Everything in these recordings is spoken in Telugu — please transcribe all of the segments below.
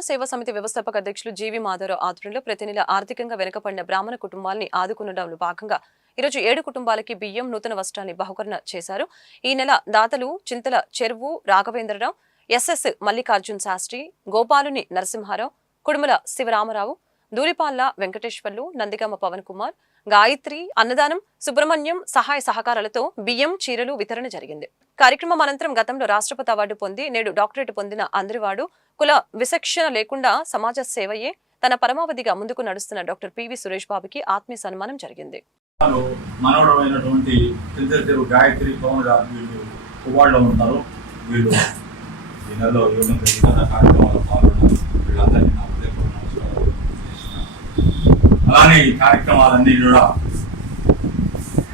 బ్రాహ్మణ సేవా సమితి వ్యవస్థాపక అధ్యక్షులు జీవి మాధవరావు ఆధ్వర్యంలో ప్రతి నెల ఆర్థికంగా వెనుకబడిన బ్రాహ్మణ కుటుంబాల్ని ఆదుకునడంలో భాగంగా ఈరోజు ఏడు కుటుంబాలకి బియ్యం నూతన వస్త్రాన్ని బహుకరణ చేశారు. ఈ నెల దాతలు చింతల చెరువు రాఘవేంద్రరావు ఎస్ఎస్ మల్లికార్జున్ శాస్త్రి గోపాలుని నరసింహారావు కుడుమల శివరామరావు దూరిపాల్ల వెంకటేశ్వర్లు నందిగామ పవన్ కుమార్ గాయత్రి అన్నదానం సుబ్రహ్మణ్యం సహాయ సహకారాలతో బియ్యం చీరలు వితరణ జరిగింది. కార్యక్రమం అనంతరం గతంలో రాష్ట్రపతి అవార్డు పొంది నేడు డాక్టరేట్ పొందిన అందరివాడు కుల విశక్షణ లేకుండా సమాజ సేవయే తన పరమావధిగా ముందుకు నడుస్తున్న డాక్టర్ పివి సురేష్ బాబుకి ఆత్మీయ సన్మానం జరిగింది. మనవడమైనటువంటి గాయత్రి పవన్ గారు వీళ్ళు ఉంటారు. వీళ్ళు ఈ నెలలో జరిగిన కార్యక్రమాలు పాల్గొన్నారు వీళ్ళందరికీ నా కానీ ఈ కార్యక్రమాలన్నీ కూడా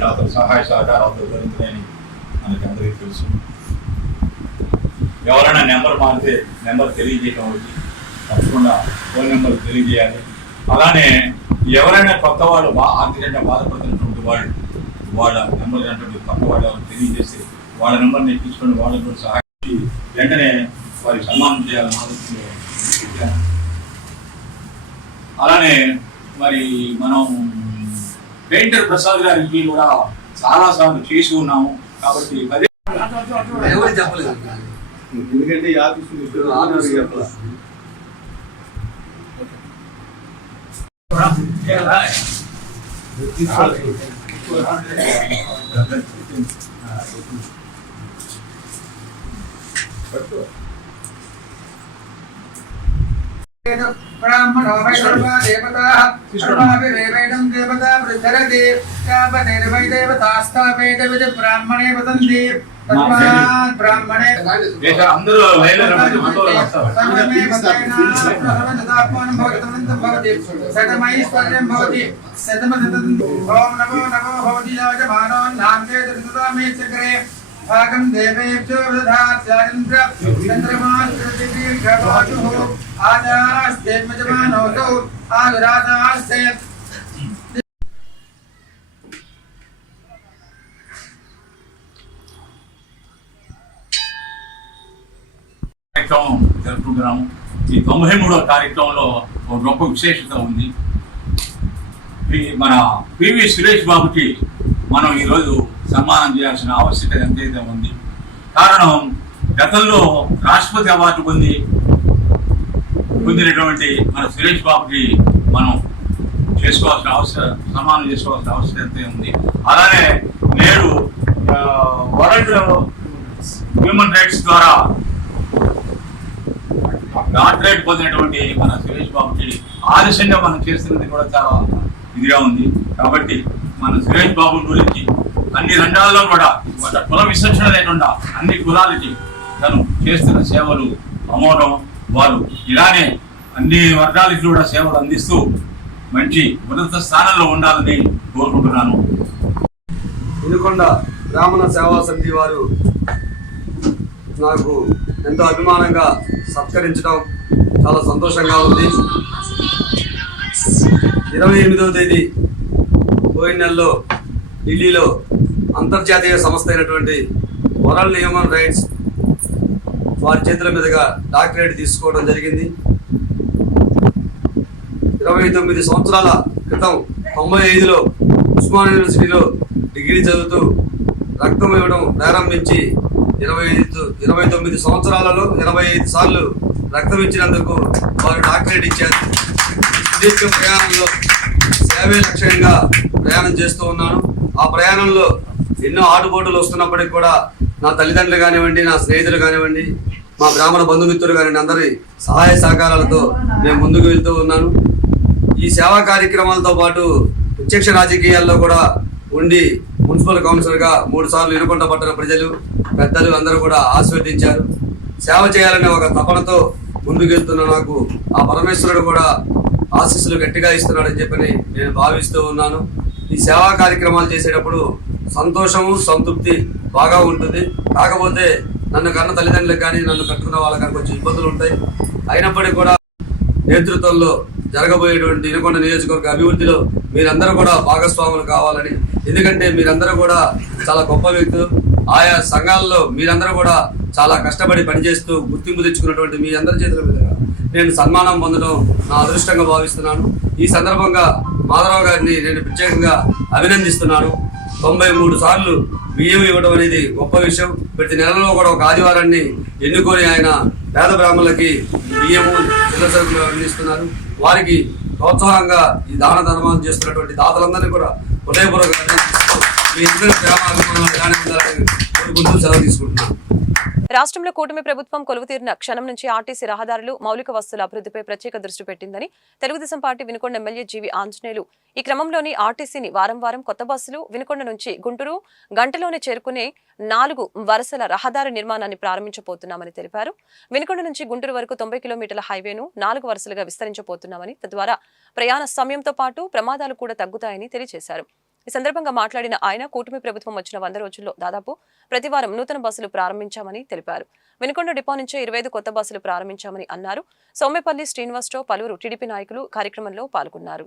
డాక్టర్ సహాయ సహకారాలతో జరుగుతున్నాయని మనకి అందరికీ తెలుసు. ఎవరైనా నెంబర్ మారితే నెంబర్ తెలియజేయటం వచ్చి తప్పకుండా ఫోన్ నెంబర్ తెలియజేయాలి. అలానే ఎవరైనా కొత్త వాళ్ళు బా ఆర్థికంగా బాధపడుతున్నటువంటి వాళ్ళు వాళ్ళ నెంబర్ అంటే కొత్త వాళ్ళు ఎవరు తెలియజేస్తే వాళ్ళ నెంబర్ని తీసుకొని వాళ్ళకు కూడా సహాయించి వెంటనే వారికి సన్మానం చేయాలని ఆలోచనలో అలానే మరి మనం పెయింటర్ ప్రసాద్ గారికి కూడా చాలా సార్లు చేసి ఉన్నాము. కాబట్టి పదే ఎవరు చెప్పలేదు ఎందుకంటే ఆఫీసు ఇద్దరు ఆనర్ చెప్పాల బ్రాహ్మణో వై సర్వా దేవతాః సర్వాభిరేవైదం దేవతా వృద్ధరతి కాపనిర్వై దేవతాస్తాపేత విధ బ్రాహ్మణే వదంతి. తస్మాత్ బ్రాహ్మణే దేశ అందరూ లైన్లో నిలబడి మనతో వస్తారు. సర్వమే వదైనా సర్వదాత్మానం భవతి తమంతం భవతి సతమైశ్వర్యం భవతి కార్యక్రమం జరుపుకుంటున్నాము. ఈ తొంభై మూడవ కార్యక్రమంలో ఒక గొప్ప విశేషత ఉంది. మన పివి సురేష్ బాబుకి మనం ఈరోజు సన్మానం చేయాల్సిన ఆవశ్యకత ఎంతైతే ఉంది. కారణం గతంలో రాష్ట్రపతి అవార్డు పొంది పొందినటువంటి మన సురేష్ బాబుకి మనం చేసుకోవాల్సిన అవసరం సమానం చేసుకోవాల్సిన అవసరం ఎంతే ఉంది. అలానే నేడు వరల్డ్ హ్యూమన్ రైట్స్ ద్వారా డాక్టరేట్ పొందినటువంటి మన సురేష్ బాబుకి ఆలస్యంగా మనం చేస్తున్నది కూడా చాలా ఇదిగా ఉంది. కాబట్టి మన సురేష్ బాబు గురించి అన్ని రంగాల్లో కూడా కుల విశిక్షణ లేకుండా అన్ని కులాలకి తను చేస్తున్న సేవలు అమోఘం వారు ఇలానే అన్ని వర్గాలకి కూడా సేవలు అందిస్తూ మంచి ఉన్నత స్థానంలో ఉండాలని కోరుకుంటున్నాను. వినుకొండ బ్రాహ్మణ సేవా సమితి వారు నాకు ఎంతో అభిమానంగా సత్కరించడం చాలా సంతోషంగా ఉంది. ఇరవై ఎనిమిదవ తేదీ పోయిన నెలలో ఢిల్లీలో అంతర్జాతీయ సంస్థ అయినటువంటి వరల్డ్ హ్యూమన్ రైట్స్ వారి చేతుల మీదుగా డాక్టరేట్ తీసుకోవడం జరిగింది. ఇరవై తొమ్మిది సంవత్సరాల క్రితం తొంభై ఐదులో ఉస్మాన్ యూనివర్సిటీలో డిగ్రీ చదువుతూ రక్తం ఇవ్వడం ప్రారంభించి ఇరవై ఐదు ఇరవై తొమ్మిది సంవత్సరాలలో ఇరవై ఐదు సార్లు రక్తం ఇచ్చినందుకు వారు డాక్టరేట్ ఇచ్చారు. సుదీర్ఘ ప్రయాణంలో సేవే లక్ష్యంగా ప్రయాణం చేస్తూ ఉన్నాను. ఆ ప్రయాణంలో ఎన్నో ఆటుపోటులు వస్తున్నప్పటికీ కూడా నా తల్లిదండ్రులు కానివ్వండి నా స్నేహితులు కానివ్వండి మా బ్రాహ్మణ బంధుమిత్రులు కానివ్వండి అందరి సహాయ సహకారాలతో నేను ముందుకు వెళ్తూ ఉన్నాను. ఈ సేవా కార్యక్రమాలతో పాటు ప్రత్యక్ష రాజకీయాల్లో కూడా ఉండి మున్సిపల్ కౌన్సిలర్గా మూడు సార్లు ఇనుకొండ పట్టణ ప్రజలు పెద్దలు అందరూ కూడా ఆస్వాదించారు సేవ చేయాలనే ఒక తపనతో ముందుకెళ్తున్న నాకు ఆ పరమేశ్వరుడు కూడా ఆశీస్సులు గట్టిగా ఇస్తున్నాడని చెప్పని నేను భావిస్తూ ఉన్నాను. ఈ సేవా కార్యక్రమాలు చేసేటప్పుడు సంతోషము సంతృప్తి బాగా ఉంటుంది. కాకపోతే నన్ను కన్న తల్లిదండ్రులకు కానీ నన్ను కట్టుకున్న వాళ్ళకి కానీ కొంచెం ఇబ్బందులు ఉంటాయి. అయినప్పటికీ కూడా నేతృత్వంలో జరగబోయేటువంటి ఇనకొండ నియోజకవర్గ అభివృద్ధిలో మీరందరూ కూడా భాగస్వాములు కావాలని ఎందుకంటే మీరందరూ కూడా చాలా గొప్ప వ్యక్తులు. ఆయా సంఘాల్లో మీరందరూ కూడా చాలా కష్టపడి పనిచేస్తూ గుర్తింపు తెచ్చుకున్నటువంటి మీ అందరి చేతుల మీదుగా నేను సన్మానం పొందడం నా అదృష్టంగా భావిస్తున్నాను. ఈ సందర్భంగా మాధవరావు గారిని నేను ప్రత్యేకంగా అభినందిస్తున్నాను. తొంభై మూడు సార్లు బియ్యం ఇవ్వడం అనేది గొప్ప విషయం. ప్రతి నెలలో కూడా ఒక ఆదివారాన్ని ఎన్నుకొని ఆయన పేద బ్రాహ్మణులకి బియ్యము చిన్న సరుకులు అందిస్తున్నారు. వారికి ప్రోత్సాహంగా ఈ దాన ధర్మాలు చేస్తున్నటువంటి దాతలందరినీ కూడా హృదయపూర్వక మీ ఇద్దరు ప్రేమ అభిమానాలు ఇలానే ఉండాలని కోరుకుంటూ సెలవు తీసుకుంటున్నాను. రాష్ట్రంలో కూటమి ప్రభుత్వం కొలువుతీరిన క్షణం నుంచి ఆర్టీసీ రహదారులు మౌలిక వస్తువుల అభివృద్ధిపై ప్రత్యేక దృష్టి పెట్టిందని Telugu Desam party Vinukonda MLA G V Anjaneyulu ఈ క్రమంలోని ఆర్టీసీని వారం వారం కొత్త బస్సులు వినుకొండ నుంచి గుంటూరు గంటలోనే చేరుకునే నాలుగు వరుసల రహదారి నిర్మాణాన్ని ప్రారంభించబోతున్నామని తెలిపారు. వినుకొండ నుంచి గుంటూరు వరకు తొంభై కిలోమీటర్ల హైవేను నాలుగు వరుసలుగా విస్తరించబోతున్నామని తద్వారా ప్రయాణ సమయంతో పాటు ప్రమాదాలు కూడా తగ్గుతాయని తెలియజేశారు. ఈ సందర్భంగా మాట్లాడిన ఆయన కూటమి ప్రభుత్వం వచ్చిన వంద రోజుల్లో దాదాపు ప్రతి వారం నూతన బస్సులు ప్రారంభించామని తెలిపారు. వినుకొండ డిపో నుంచే ఇరవై ఐదు కొత్త బస్సులు ప్రారంభించామని అన్నారు. సౌమ్యపల్లి శ్రీనివాసరావు పలువురు టీడీపీ నాయకులు కార్యక్రమంలో పాల్గొన్నారు.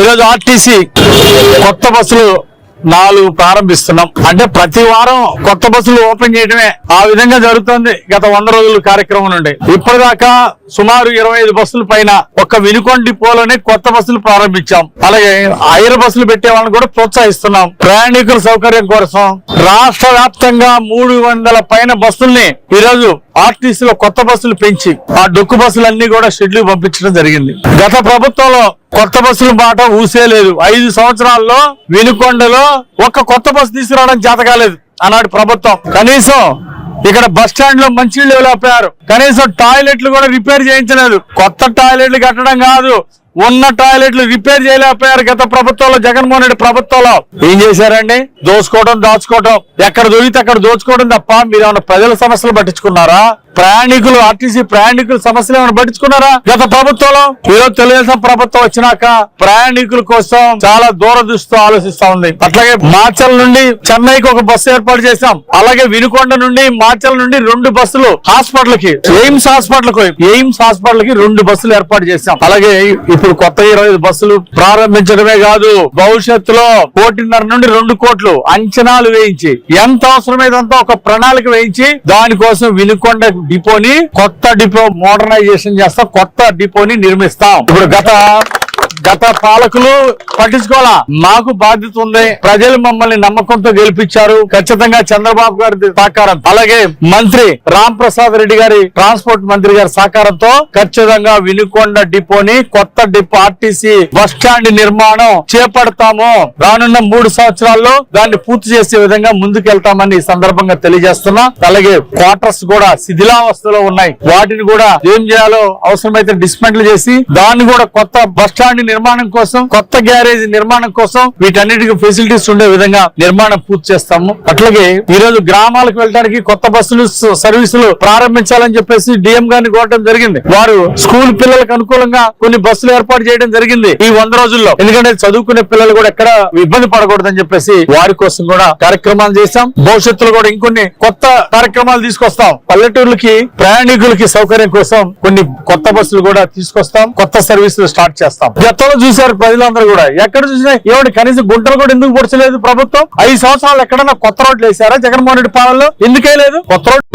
ఈరోజు ఆర్టీసీ కొత్త బస్సులు నాలుగు ప్రారంభిస్తున్నాం. అంటే ప్రతి వారం కొత్త బస్సులు ఓపెన్ చేయడమే ఆ విధంగా జరుగుతుంది గత వంద రోజుల కార్యక్రమం నుండి. ఇప్పటిదాకా సుమారు ఇరవై ఐదు బస్సుల పైన ఒక్క వినుకొండ డిపోలోనే కొత్త బస్సులు ప్రారంభించాం. అలాగే ఐర బస్సులు పెట్టే వాళ్ళని కూడా ప్రోత్సహిస్తున్నాం. ప్రయాణికుల సౌకర్యం కోసం రాష్ట్ర వ్యాప్తంగా మూడు వందల పైన బస్సుల్ని ఈరోజు ఆర్టీసీలో కొత్త బస్సులు పెంచి ఆ డొక్కు బస్సులన్నీ కూడా షెడ్యూల్ పంపించడం జరిగింది. గత ప్రభుత్వంలో కొత్త బస్సుల మాట ఊసేలేదు ఐదు సంవత్సరాల్లో వినుకొండలో ఒక్క కొత్త బస్సు తీసుకురావడం చేత కాలేదు ఆనాడు ప్రభుత్వం. కనీసం ఇక్కడ బస్ స్టాండ్లో మంచినీళ్ళు ఇవ్వలేకపోయారు కనీసం టాయిలెట్లు కూడా రిపేర్ చేయించలేదు. కొత్త టాయిలెట్లు కట్టడం కాదు. ఉన్న టాయిలెట్లు రిపేర్ చేయలేకపోయారు గత ప్రభుత్వంలో జగన్మోహన్ రెడ్డి ప్రభుత్వంలో. ఏం చేశారండి? దోచుకోవడం దాచుకోవడం. ఎక్కడ దొరికితే అక్కడ దోచుకోవడం తప్ప మీరు ఏమైనా ప్రజల సమస్యలు పట్టించుకున్నారా? ప్రయాణికులు ఆర్టీసీ ప్రయాణికుల సమస్యలు ఏమైనా పట్టించుకున్నారా గత ప్రభుత్వంలో? ఈరోజు తెలుగుదేశం ప్రభుత్వం వచ్చినాక ప్రయాణికుల కోసం చాలా దూరదృష్టితో ఆలోచిస్తా ఉంది. అట్లాగే మాచల్ నుండి చెన్నైకి ఒక బస్సు ఏర్పాటు చేశాం. అలాగే వినుకొండ నుండి మాచల్ నుండి రెండు బస్సులు హాస్పిటల్కి ఎయిమ్స్ హాస్పిటల్కి ఎయిమ్స్ హాస్పిటల్కి రెండు బస్సులు ఏర్పాటు చేశాం. అలాగే ఇప్పుడు కొత్త ఇరవై బస్సులు ప్రారంభించడమే కాదు భవిష్యత్తులో కోటిన్నర నుండి రెండు కోట్లు అంచనాలు వేయించి ఎంత అవసరమైనంత ఒక ప్రణాళిక వేయించి దానికోసం వినుకొండ డిపోని కొత్త డిపో మోడర్నైజేషన్ చేస్తాం కొత్త డిపోని నిర్మిస్తాం. ఇప్పుడు గత గత పాలకులు పట్టించుకోవాలా? మాకు బాధ్యత ఉంది ప్రజలు మమ్మల్ని నమ్మకంతో గెలిపించారు. ఖచ్చితంగా చంద్రబాబు గారి సహకారం అలాగే మంత్రి రామ్ ప్రసాద్ రెడ్డి గారి ట్రాన్స్పోర్ట్ మంత్రి గారి సహకారంతో ఖచ్చితంగా వినుకొండ డిపోని కొత్త డిపో ఆర్టీసీ బస్ స్టాండ్ నిర్మాణం చేపడతాము. రానున్న మూడు సంవత్సరాల్లో దాన్ని పూర్తి చేసే విధంగా ముందుకెళ్తామని ఈ సందర్భంగా తెలియజేస్తున్నా. అలాగే క్వార్టర్స్ కూడా శిథిలావస్థలో ఉన్నాయి. వాటిని కూడా ఏం చేయాలో అవసరమైతే డిస్మెంట్లు చేసి దాన్ని కూడా కొత్త బస్ స్టాండ్ నిర్మాణం కోసం కొత్త గ్యారేజ్ నిర్మాణం కోసం వీటన్నిటికీ ఫెసిలిటీస్ ఉండే విధంగా నిర్మాణం పూర్తి చేస్తాము. అట్లాగే ఈ రోజు గ్రామాలకు వెళ్ళడానికి కొత్త బస్సులు సర్వీసులు ప్రారంభించాలని చెప్పేసి డిఎం గారిని కోవడం జరిగింది. వారు స్కూల్ పిల్లలకు అనుకూలంగా కొన్ని బస్సులు ఏర్పాటు చేయడం జరిగింది ఈ వంద రోజుల్లో. ఎందుకంటే చదువుకునే పిల్లలు కూడా ఎక్కడ ఇబ్బంది పడకూడదని చెప్పేసి వారి కోసం కూడా కార్యక్రమాలు చేశాం. భవిష్యత్తులో కూడా ఇంకొన్ని కొత్త కార్యక్రమాలు తీసుకొస్తాం. పల్లెటూర్లకి ప్రయాణికులకి సౌకర్యం కోసం కొన్ని కొత్త బస్సులు కూడా తీసుకొస్తాం. కొత్త సర్వీసులు స్టార్ట్ చేస్తాం. గతంలో చూశారు ప్రజలందరూ కూడా. ఎక్కడ చూసినా ఏమంటే కనీసం గుంటలు కూడా ఎందుకు పొడిచలేదు ప్రభుత్వం? ఐదు సంవత్సరాలు ఎక్కడన్నా కొత్త రోడ్లు వేసారా జగన్మోహన్ రెడ్డి పాలనలో ఎందుకే లేదు? కొత్త రోడ్లు